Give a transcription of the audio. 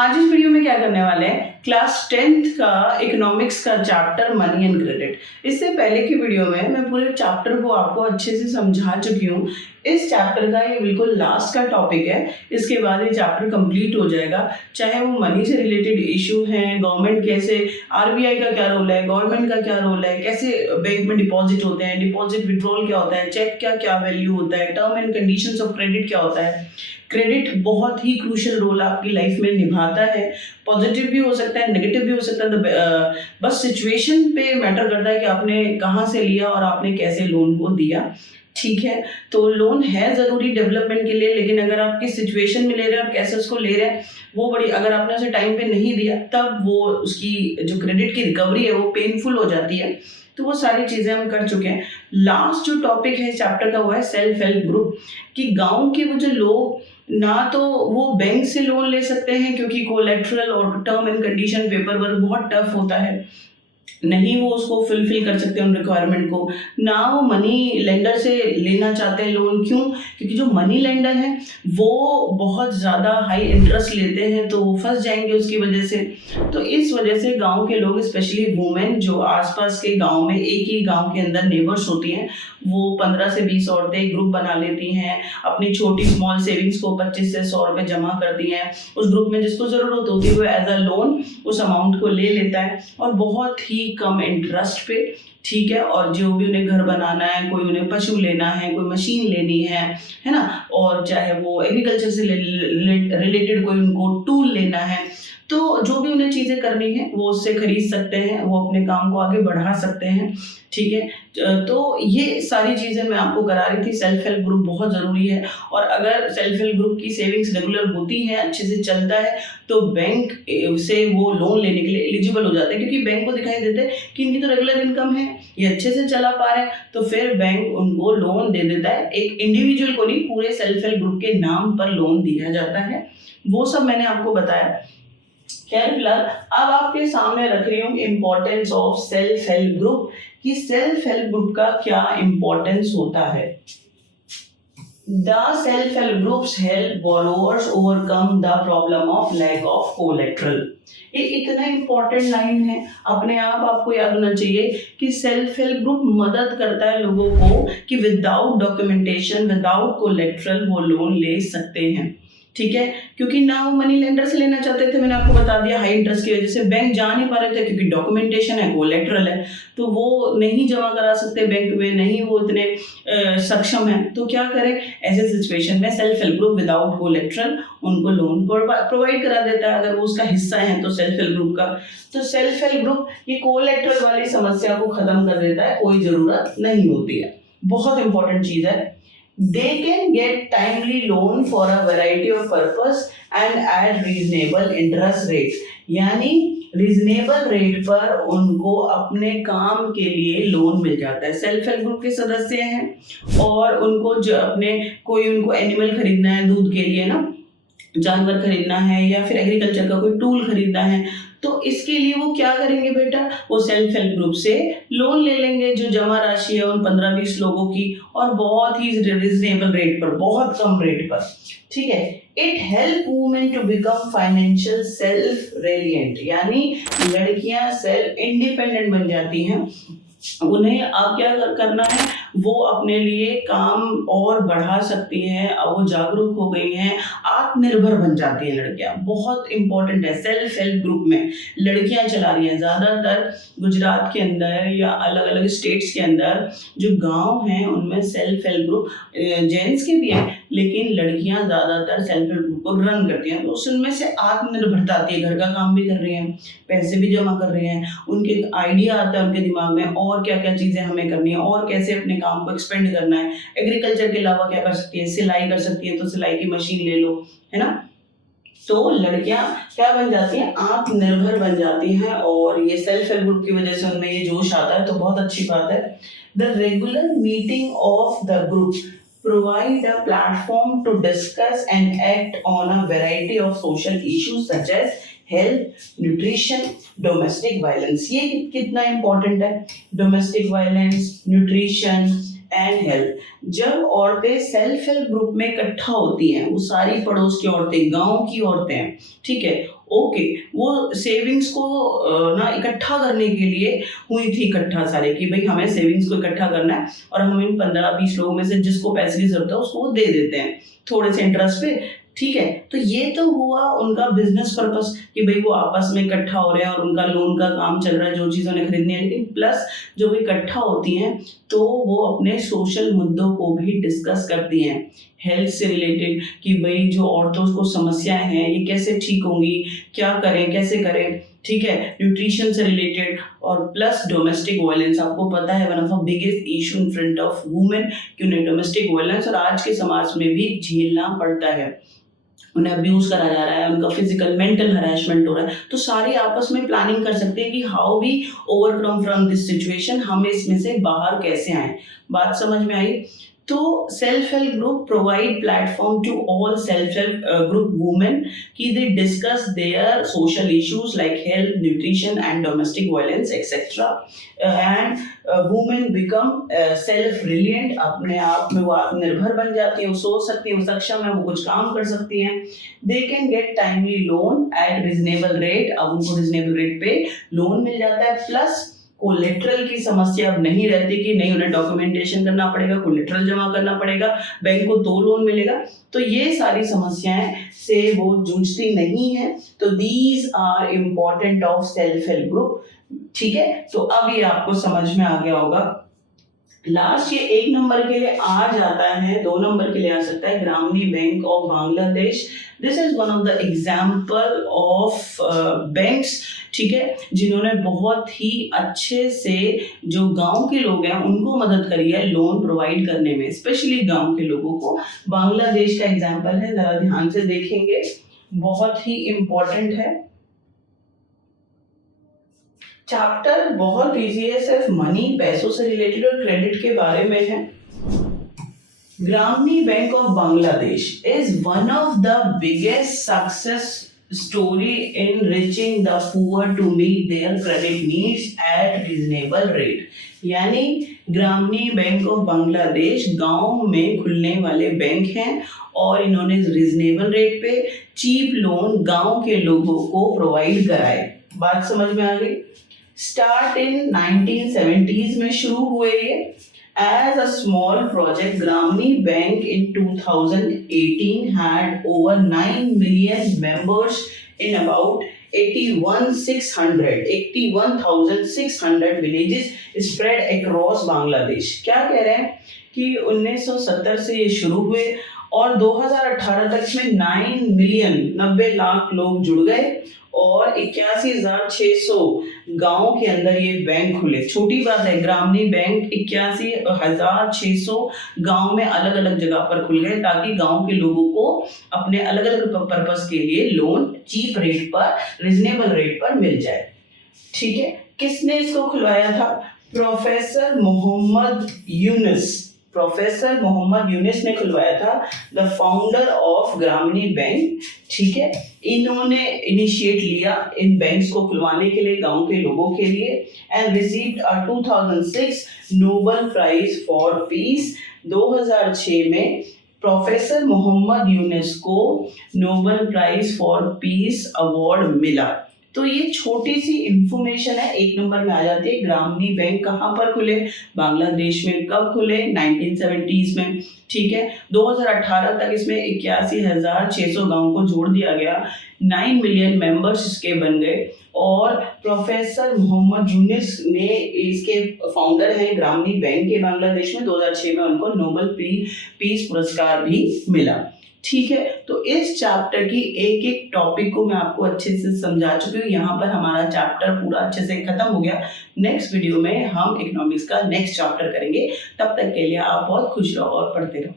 आज इस वीडियो में क्या करने वाले हैं, क्लास 10th का इकोनॉमिक्स का चैप्टर मनी एंड क्रेडिट। इससे पहले की वीडियो में मैं पूरे चैप्टर को आपको अच्छे से समझा चुकी हूँ। इस चैप्टर का ये बिल्कुल लास्ट का टॉपिक है, इसके बाद ये चैप्टर कंप्लीट हो जाएगा। चाहे वो मनी से रिलेटेड इशू हैं, गवर्नमेंट कैसे, आरबीआई का क्या रोल है, गवर्नमेंट का क्या रोल है, कैसे बैंक में डिपॉजिट होते हैं, डिपॉजिट विड्रॉल क्या होता है, चेक का क्या वैल्यू होता है, term and conditions of credit क्या होता है। क्रेडिट बहुत ही क्रूशियल रोल आपकी लाइफ में निभाता है। पॉजिटिव भी हो सकता है, नेगेटिव भी हो सकता है। तो बस सिचुएशन पे मैटर करता है कि आपने कहाँ से लिया और आपने कैसे लोन को दिया। ठीक है, तो लोन है ज़रूरी डेवलपमेंट के लिए, लेकिन अगर आप किस सिचुएशन में ले रहे हैं और कैसे उसको ले रहे हैं वो बड़ी, अगर आपने उसे टाइम पे नहीं दिया तब वो उसकी जो क्रेडिट की रिकवरी है वो पेनफुल हो जाती है। तो वो सारी चीज़ें हम कर चुके हैं। लास्ट जो टॉपिक है इस चैप्टर का वो है सेल्फ हेल्प ग्रुप, कि गांव के वो जो लोग ना तो वो बैंक से लोन ले सकते हैं क्योंकि कोलेट्रल और term and condition paper work बहुत टफ होता है, नहीं वो उसको फुलफिल कर सकते उन रिक्वायरमेंट को, ना वो मनी लेंडर से लेना चाहते हैं लोन। क्यों? क्योंकि जो मनी लेंडर है वो बहुत ज़्यादा हाई इंटरेस्ट लेते हैं, तो वो फंस जाएंगे उसकी वजह से। तो इस वजह से गांव के लोग, स्पेशली वुमेन जो आसपास के गांव में, एक ही गांव के अंदर नेबर्स होती हैं, वो 15 से 20 औरतें ग्रुप बना लेती हैं, अपनी छोटी स्मॉल सेविंग्स को 25 से 100 रुपये जमा करती हैं। उस ग्रुप में जिसको ज़रूरत होती है वो एज अ लोन उस अमाउंट को ले लेता है और बहुत ही कम इंटरेस्ट पे। ठीक है, और जो भी उन्हें घर बनाना है, कोई उन्हें पशु लेना है, कोई मशीन लेनी है ना, और चाहे वो एग्रीकल्चर से रिलेटेड कोई उनको टूल लेना है, तो जो भी उन्हें चीज़ें करनी है वो उससे खरीद सकते हैं, वो अपने काम को आगे बढ़ा सकते हैं। ठीक है, तो ये सारी चीज़ें मैं आपको करा रही थी। सेल्फ हेल्प ग्रुप बहुत ज़रूरी है, और अगर सेल्फ हेल्प ग्रुप की सेविंग्स रेगुलर होती हैं, अच्छे से चलता है, तो बैंक से वो लोन लेने के लिए एलिजिबल हो जाते हैं, क्योंकि बैंक को दिखाई देते हैं कि इनकी तो रेगुलर इनकम है, ये अच्छे से चला पा रहे हैं, तो फिर बैंक उनको लोन दे देता है। एक इंडिविजुअल को नहीं, पूरे सेल्फ हेल्प ग्रुप के नाम पर लोन दिया जाता है। वो सब मैंने आपको बताया। खैर फिलहाल अब आपके सामने रख रही हूँ importance of self help group, कि सेल्फ हेल्प ग्रुप का क्या इम्पोर्टेंस होता है। The self help groups help borrowers overcome the problem of lack of collateral. ये इतना इम्पोर्टेंट लाइन है, अपने आप आपको याद होना चाहिए कि सेल्फ हेल्प ग्रुप मदद करता है लोगों को कि विदाउट डॉक्यूमेंटेशन, विदाउट कोलेट्रल वो लोन ले सकते हैं। ठीक है, क्योंकि ना वो मनी लेंडर से लेना चाहते थे, मैंने आपको बता दिया, हाई इंटरेस्ट की वजह से बैंक जा नहीं पा रहे थे, क्योंकि डॉक्यूमेंटेशन है, कोलेट्रल है, तो वो नहीं जमा करा सकते बैंक में, नहीं वो इतने सक्षम है। तो क्या करें ऐसे सिचुएशन में, self help group without collateral उनको लोन प्रोवाइड करा देता है, अगर वो उसका हिस्सा है तो सेल्फ हेल्प ग्रुप का। तो सेल्फ हेल्प ग्रुप ये कोलेट्रल वाली समस्या को खत्म कर देता है, कोई ज़रूरत नहीं होती है। बहुत इंपॉर्टेंट चीज़ है। They can get timely loan for a variety of purpose and at reasonable interest rate, यानी रीजनेबल रेट पर उनको अपने काम के लिए लोन मिल जाता है। सेल्फ हेल्प ग्रुप के सदस्य हैं और उनको जो अपने कोई उनको एनिमल खरीदना है, दूध के लिए ना, जानवर खरीदना है, या फिर एग्रीकल्चर का कोई टूल खरीदना है, तो इसके लिए वो क्या करेंगे बेटा, वो सेल्फ हेल्प ग्रुप से लोन ले लेंगे, जो जमा राशि है उन 15-20 लोगों की, और बहुत ही रिजनेबल रेट पर, बहुत कम रेट पर। ठीक है, it help women to become financial self reliant, यानी लड़कियां सेल्फ इंडिपेंडेंट बन जाती हैं। उन्हें अब क्या करना है, वो अपने लिए काम और बढ़ा सकती हैं, अब वो जागरूक हो गई हैं, आत्मनिर्भर बन जाती हैं लड़कियां। बहुत इंपॉर्टेंट है, सेल्फ हेल्प ग्रुप में लड़कियां चला रही हैं। ज़्यादातर गुजरात के अंदर या अलग अलग स्टेट्स के अंदर जो गांव हैं उनमें सेल्फ हेल्प ग्रुप, जेंट्स के भी हैं, लेकिन लड़कियां ज़्यादातर सेल्फ हेल्प ग्रुप को रन करती हैं। तो उसमें से आत्मनिर्भरता आती है, घर का काम भी कर रही हैं, पैसे भी जमा कर रही हैं, उनके आइडिया आता है उनके दिमाग में और क्या क्या चीज़ें हमें करनी है, और कैसे अपने काम को एक्सपेंड करना है। एग्रीकल्चर के अलावा क्या कर सकती है, सिलाई कर सकती है, तो सिलाई की मशीन ले लो, है ना। तो लड़कियां क्या बन जाती हैं, आत्मनिर्भर बन जाती हैं, और ये सेल्फ हेल्प ग्रुप की वजह से उनमें ये जोश आता है, तो बहुत अच्छी बात है। The regular meeting of the group provide a platform to discuss and act on a variety of social issues such as health, nutrition, domestic violence। ये कितना important है, domestic violence, nutrition and health. जब औरतें self help group में इकट्ठा होती हैं, वो सारी पड़ोस की औरतें, गांव की औरतें हैं, ठीक है, ओके, वो सेविंग्स को ना इकट्ठा करने के लिए हुई थी इकट्ठा सारे कि भाई हमें सेविंग्स को इकट्ठा करना है और हम इन 15-20 लोगों में से जिसको पैसे की जरूरत है उसको वो दे देते हैं थोड़े से इंटरेस्ट पे। ठीक है, तो ये तो हुआ उनका बिजनेस पर्पस कि भाई वो आपस में इकट्ठा हो रहे हैं और उनका लोन का काम चल रहा है, जो चीज़ उन्हें खरीदनी है। लेकिन प्लस जो वो इकट्ठा होती हैं तो वो अपने सोशल मुद्दों को भी डिस्कस करती हैं, हेल्थ से रिलेटेड कि भाई जो औरतों को समस्याएं हैं ये कैसे ठीक होंगी, क्या करें, कैसे करें। ठीक है, न्यूट्रिशन से रिलेटेड और प्लस डोमेस्टिक वायलेंस। आपको पता है one of the biggest issue in front of women कि उन्हें डोमेस्टिक वायलेंस और आज के समाज में भी झेलना पड़ता है, उन्हें अब्यूज करा जा रहा है, उनका फिजिकल मेंटल हरासमेंट हो रहा है। तो सारे आपस में प्लानिंग कर सकते हैं कि how we overcome from this situation, हम इसमें से बाहर कैसे आए। बात समझ में आई? तो self help group provide platform to all self help group women कि they discuss their social issues like health, nutrition and domestic violence etcetera and women become self reliant, अपने आप में वो आत्मनिर्भर बन जाती हैं, वो सोच सकती हैं, वो सक्षम है, वो कुछ काम कर सकती हैं। They can get timely loan eight reasonable rate, अब उनको रिजनेबल रेट पे लोन मिल जाता है। प्लस कोलेट्रल की समस्या अब नहीं रहती कि नहीं उन्हें डॉक्यूमेंटेशन करना पड़ेगा, कोलेट्रल जमा करना पड़ेगा, बैंक को 2 लोन मिलेगा। तो ये सारी समस्याएं से वो जूझती नहीं है। तो these are important of self help group. ठीक है, तो अब ये आपको समझ में आ गया होगा। लास्ट ये 1 नंबर के लिए आ जाता है, 2 नंबर के लिए आ सकता है Grameen bank of Bangladesh. This is one of the example of banks, ठीक है, जिन्होंने बहुत ही अच्छे से जो गांव के लोग हैं उनको मदद करी है लोन प्रोवाइड करने में, स्पेशली गांव के लोगों को। बांग्लादेश का एग्जाम्पल है, जरा ध्यान से देखेंगे, बहुत ही इंपॉर्टेंट है। चैप्टर बहुत इजी है, सिर्फ मनी, पैसों से रिलेटेड और क्रेडिट के बारे में है। Grameen bank of Bangladesh is one of the biggest success story in reaching the poor to meet their credit needs at reasonable rate। यानी ग्रामीणी बैंक ऑफ बांग्लादेश गांव में खुलने वाले बैंक हैं और इन्होंने रिजनेबल रेट पे चीप लोन गांव के लोगों को प्रोवाइड कराए। बात समझ में आ गई? स्टार्ट इन 1970s में शुरू हुए ये as a small project। Grameen Bank in 2018 had over 9 million members in about 81,600 villages spread across Bangladesh। क्या कह रहे हैं कि 1970 से ये शुरू हुए और 2018 तक इसमें 90 लाख लोग जुड़ गए और 81,600 गांव के अंदर ये बैंक खुले। छोटी बात है, ग्रामीणी बैंक 81,600 गांव में अलग अलग जगह पर खुल गए ताकि गांव के लोगों को अपने अलग अलग पर्पस के लिए लोन चीप रेट पर, रिजनेबल रेट पर मिल जाए। ठीक है, किसने इसको खुलवाया था? प्रोफेसर मोहम्मद यूनुस ने खुलवाया था, द फाउंडर ऑफ ग्रामीणी बैंक। ठीक है, इन्होंने इनिशिएट लिया इन बैंक्स को खुलवाने के लिए गांव के लोगों के लिए and received a 2006 Nobel prize for peace. 2006 में प्रोफेसर मोहम्मद यूनुस को Nobel prize for peace award मिला। तो ये छोटी सी इंफॉर्मेशन है, 1 नंबर में आ जाती है। ग्रामीणी बैंक कहाँ पर खुले, बांग्लादेश में कब खुले? 1970s में। ठीक है, 2018 तक इसमें 81,600 गांव को जोड़ दिया गया, 9 मिलियन मेंबर्स इसके बन गए और प्रोफेसर मोहम्मद यूनुस ने इसके फाउंडर हैं ग्रामीणी बैंक के बांग्लादेश में। 2006 में उनको नोबेल पीस पुरस्कार भी मिला। ठीक है, तो इस चैप्टर की एक एक टॉपिक को मैं आपको अच्छे से समझा चुकी हूँ। यहाँ पर हमारा चैप्टर पूरा अच्छे से खत्म हो गया। नेक्स्ट वीडियो में हम इकोनॉमिक्स का नेक्स्ट चैप्टर करेंगे। तब तक के लिए आप बहुत खुश रहो और पढ़ते रहो।